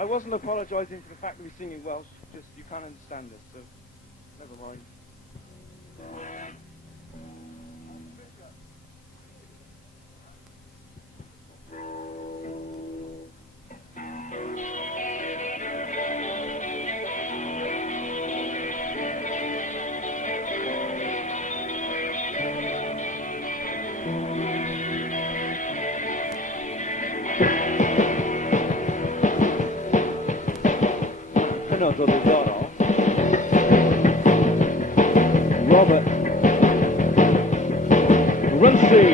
I wasn't apologising for the fact that we're singing Welsh, just you can't understand us, so never mind. Hynod o ddiddorol. Robert Runcie.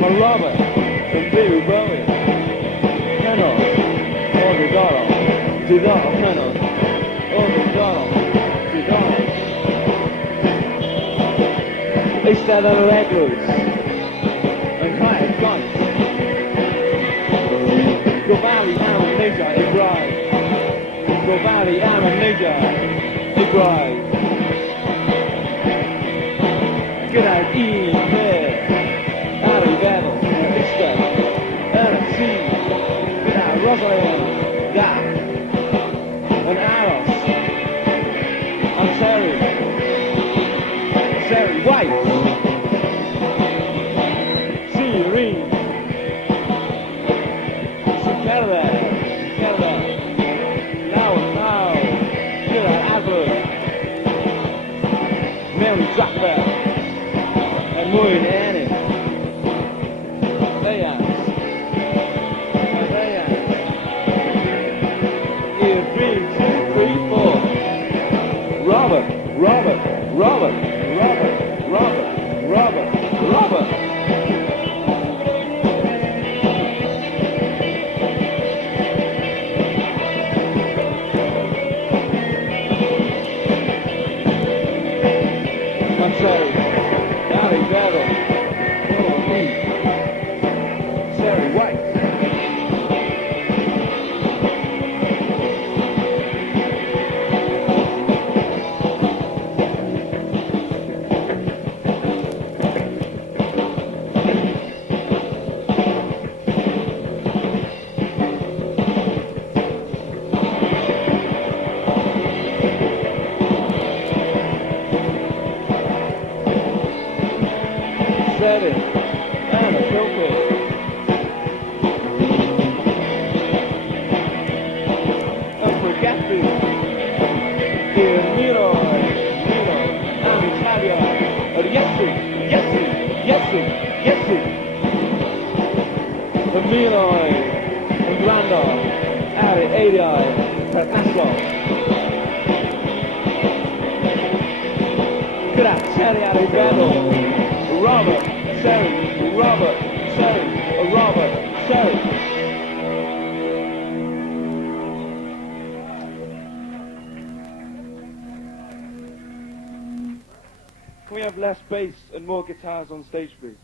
Mae Robert yn byw bywyd hynod o ddiddorol. Diddorol hynod o ddiddorol. Diddorol. Eistedd ar yr eglwys yn cael gwaith. Gofalu am y neidio i braidd. Gofalu am y neidio i braidd. Gyda'r un peth ar ei feddwl eistedd yn y tŷ gyda Rosalind Dac yn aros am Terry White. Tŷ'r un cerdded, naw yn naw, gyda'r afr, mewn drapel, mwyn ennill. Ddeiant. I'r 3, 2, 3, 4. Robert. Mae'n Terry, ar ei feddwl, o fi, Terry White. Setting and a pulpit. Unforgetting. Dear Miro, I'm Italian. Yes. The Miro, and Grando, Ari, Adai, Percasso. Grazie, Ari, Bello. Robert, Terry. Can we have less bass and more guitars on stage, please?